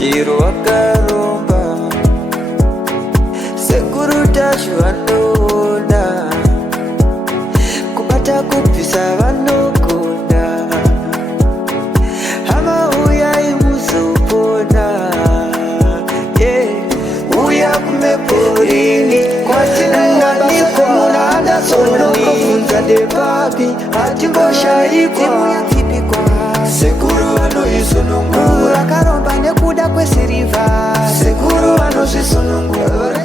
chiro wakaromba sekuru tacho vanoona kubata kubvisa vanogona hama uyai muzopona uya kumeporini kwatinanganikwa muna adasonokovunza ndepapi hatimboshaikwa sekuru vanoisonongura akaromba nekuda kwesirivha sekuru vanozvisonongura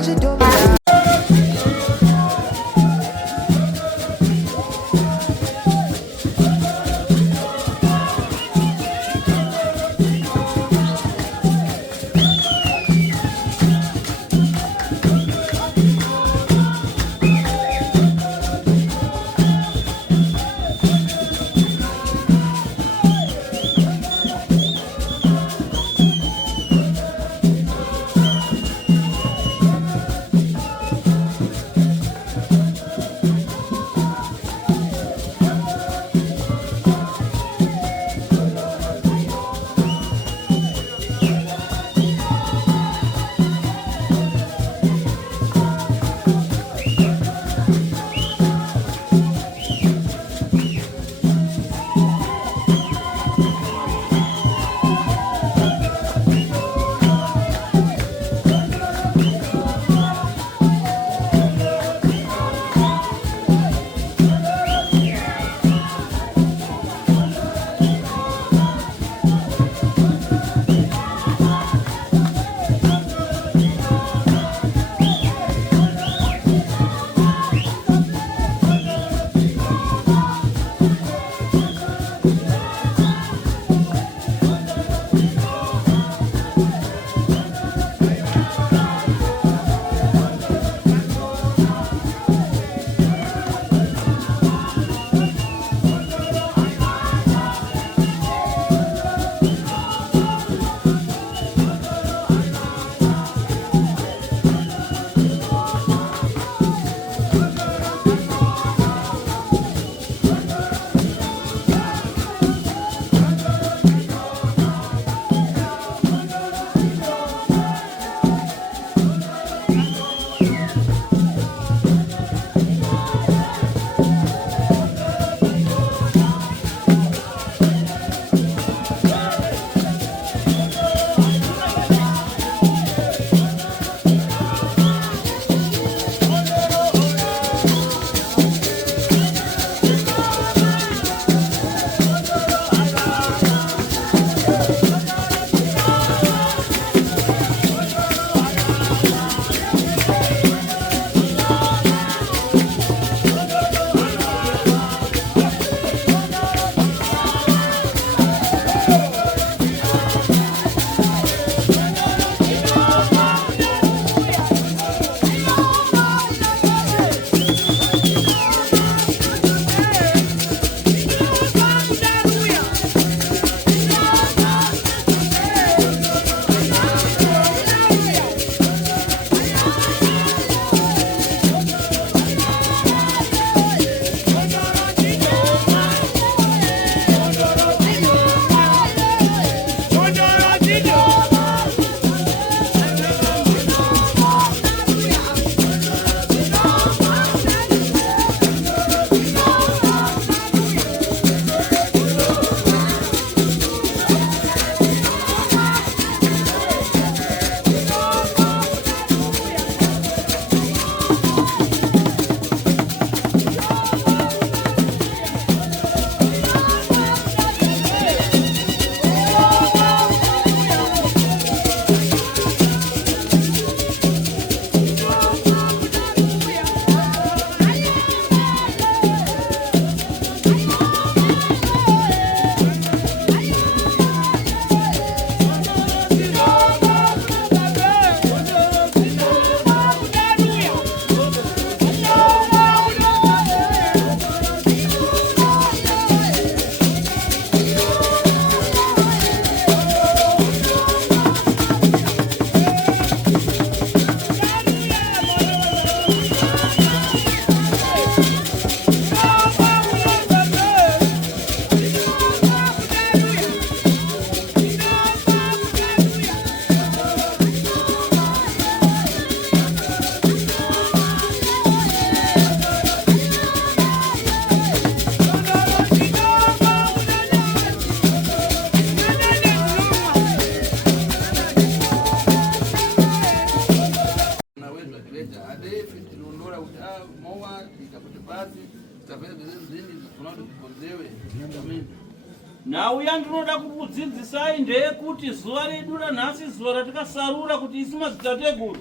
Nawe ndinoda kukudzidzisai ndeyekuti zuva redu ranhasi zuva ratakasarura kuti isi madzitateguru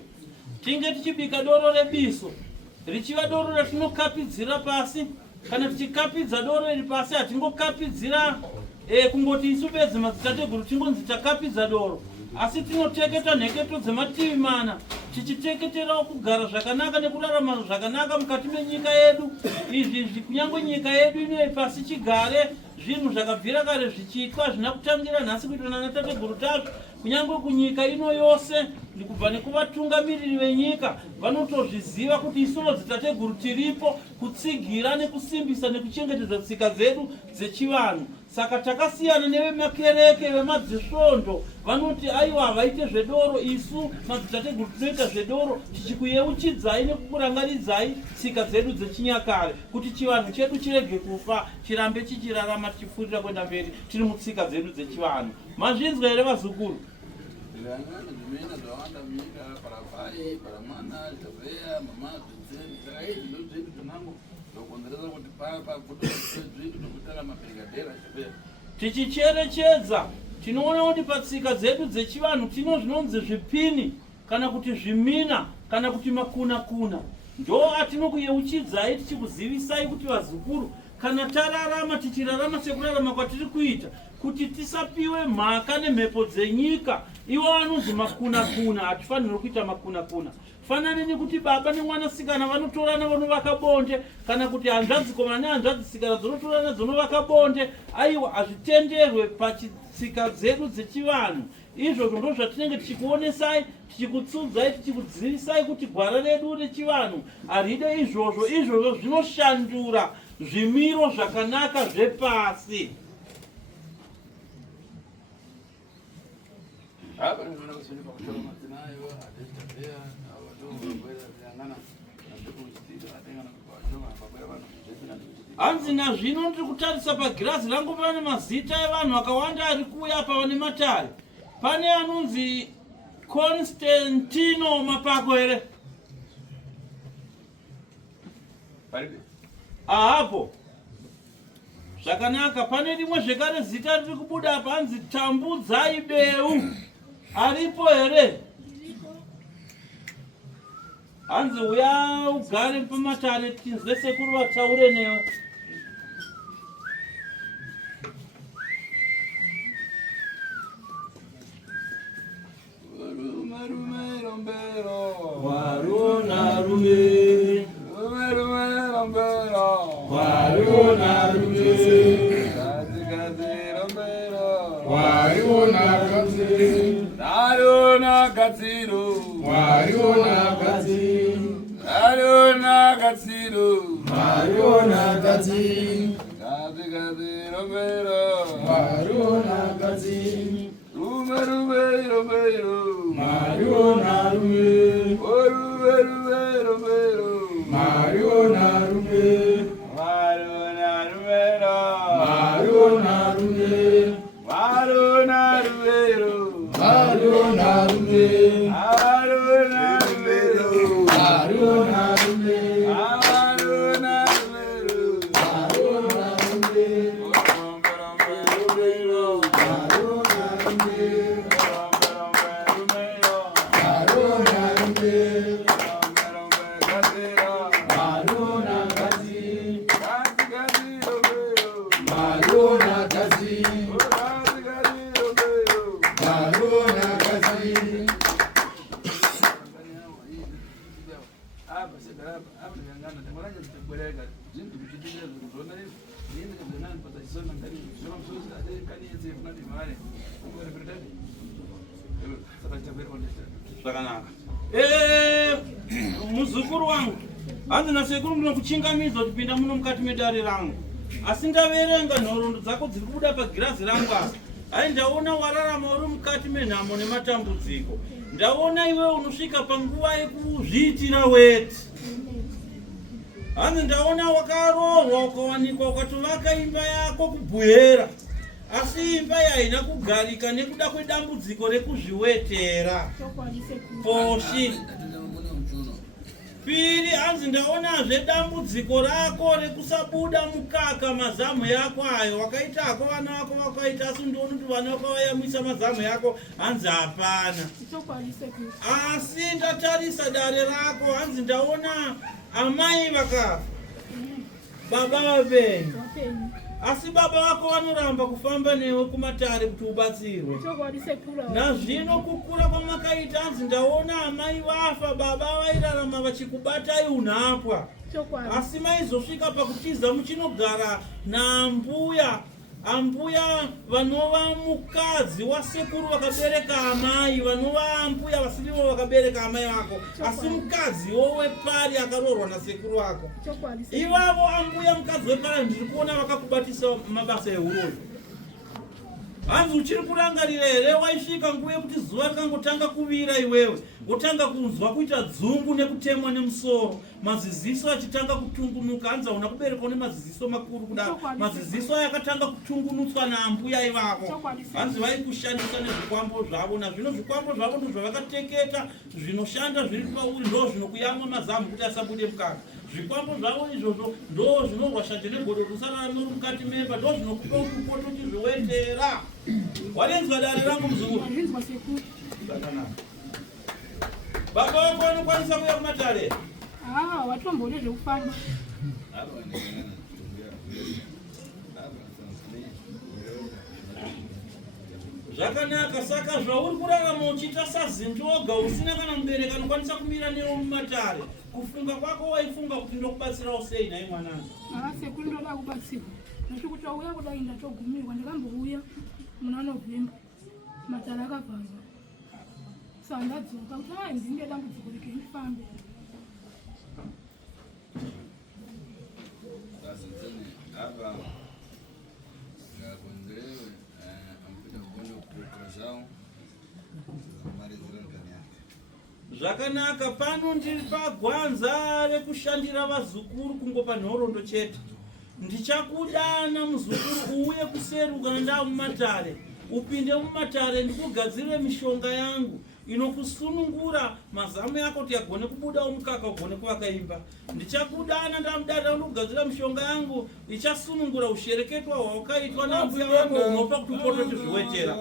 tinge tichibika doro rebiso richiva doro ratinokapidzira pasi. Kana tichikapidza doro iri pasi hatingokapidzira kungoti isu bedzi madzitateguru tingonzi takapidza doro, asi tinoteketa nheketo dzemativi mana tichiteketerawo kugara zvakanaka nekurarama zvakanaka mukati menyika yedu. Izvi kunyange nyika yedu inoye pasi chigare zvinhu zvakabvira kare zvichiitwa zvina kutangira nhasi kuitwa natateguru tacho. Kunyange kunyika ino yose kubva nekuvatungamiriri venyika vanotozviziva kuti isu madzitateguru tiripo kutsigira nekusimbisa nekuchengetedza tsika dzedu dzechivanhu. Saka takasiyana nevemakereke vemadzisvondo vanoti aiwa vaite zvedoro, isu madzitateguru tinoita zvedoro tichikuyeuchidzai nekukurangaridzai tsika dzedu dzechinyakare kuti chivanhu chedu chirege kufa, chirambe chichirarama tichifurira kwenda mberi tiri mutsika dzedu dzechivanhu. Mazvinzwa here vazukuru? Tichicherechedza tinoona kuti patsika dzedu dzechivanhu tino zvinonzi zvipini kana kuti zvimina kana kuti makuna-kuna. Ndo atinokuyeuchidzai tichikuzivisai kuti vazukuru kana tararama tichirarama sekurarama kwatiri kuita kuti tisapiwe mhaka nemhepo dzenyika. Ivo vanonzi makuna-kuna, hatifaniri kuita makuna-kuna. Fanani nekuti baba nemwanasikana vanotorana vanovaka bonde, kana kuti hanzvadzikomana nehanzvadzisikana dzinotorana dzinovaka bonde. Aiwa, hazvitenderwe pachitsika dzedu dzechivanhu. Izvozvo ndo zvatinenge tichikuonesai, tichikutsudzai, tichikudzivisai kuti gwara redu rechivanhu haride izvozvo. Izvozvo zvinoshandura zvimiro zvakanaka zvepasi. Hanzi nazvino ndiri kutarisa pagirazi rangu pane mazita evanhu akawanda ari kuuya apa vane matare. Pane anonzi Constantino Mapako here? Ahapo. Zvakanaka. Pane rimwe zvekare zita riri kubuda apa hanzi Tambudzai Beu. Aripo here? Hanzi uya ugare pamatare tinzwe sekuru vataure newe. Waruna rume, rume rombero, waruna rume, gazi rombero, waruna gazi, daruna gaziro, waruna gazi, daruna gaziro, waruna gazi, gazi rombero, waruna gazi, rume rombero. Mario Narume, Mario Narume, Mario Narumero, Mario Narume, Mario Narumero, Mario Narume, Mario Narumero, Mario Narume, Mario Narumero, Mario Narume, muzukuru wangu hanzi nasekuru ndinokuchingamidzwa kupinda muno mukati medare rangu, asi ndaverenga nhoroondo dzako dziri kubuda pagirazi rangu apa. Hai, ndaona wararama uri mukati menhamo nematambudziko. Ndaona iwe unosvika panguva yekuzviitira weti. Hanzi ndaona wakarohwa ukawanikwa ukatovaka imba yako kubwera, asi imba haina kugarika nekuda kwedambudziko rekuzviwetera. Poshi Pili, anzi ndaonazve dambudziko rako rekusabuda mukaka mazamu yako ayo wakaitako vana vako vakaita, asi ndiona kuti vana vako vayamwisa mazamu yako, hanzi hapana. Asi ndatarisa dare rako, hanzi ndaona amai vakafa, baba vapenyu, asi baba vako vanoramba kufamba newe kumatare kuti ubatsirwe. Nazvino kukura kwamakaita, hanzi ndaona amai vafa, baba vairarama vachikubatai unhapwa, asi maizosvika pakutiza muchinogara naambuya, ambuya vanova mukadzi wasekuru vakabereka amai, vanova ambuya vasirivo vakabereka amai vako, asi mukadzi wepari akarorwa nasekuru vako. Ivavo ambuya mukadzi wepari ndiri kuona vakakubatisa mabasa euroyi. Hanzi uchiri kurangarira here waisvika nguva yekuti zuva rikangotanga kuvira iwewe wotanga kunzwa kuita dzungu nekutemwa nemusoro, maziziso achitanga kutungunuka. Hanzi hauna kuberekwa nemaziziso makuru kudaro, maziziso akatanga kutungunutswa naambuya ivavo. Hanzi vaikushandisa nezvikwambo zvavo, nazvino zvikwambo zvavo ndozvavakateketa zvinoshanda zviri pauri, ndo zvinokuyamwa mazamu kuti asabude mukaka. Zvikwambo zvavo izvozvo ndo zvinorwashanje negodo kusara nori mukati memba, ndo zvinokupa kuti upoto chizvowetera. Warinzwa dare rangu muzukuru? Baba wako vanokwanisa kuya kumatare? Watombone zvekufamba. Zvakanaka, saka zvauri kurarama uchiita sazinjoga usina kana mubereki anokwanisa kumira newe mumatare, kufunga kwako waifunga kuti ndokubatsirawo sei naye mwanangu? Sekuru ndoda kubatsirwa. Ndikuti auya kudai ndatogumirwa, ndakambouya muna Novemba, matare akavharwa. Saka ndadzoka kuti ndinge dambudziko reke ndifambe. Zvakanaka, pano ndiri pagwanza rekushandira vazukuru kungopa nhoroondo chete. Ndichakudana muzukuru uye kuseruka ndau mumatare, upinde mumatare ndikugadzirire mishonga yangu inokusunungura mazamu yako kuti agone kubuda mukaka ugone kuvaka imba. Ndichakudana ndamudada ndikugadzira mishonga yangu ichasunungura ushereketwa hwakaitwa nambuya vako unopa kuti upoto chizviwetera.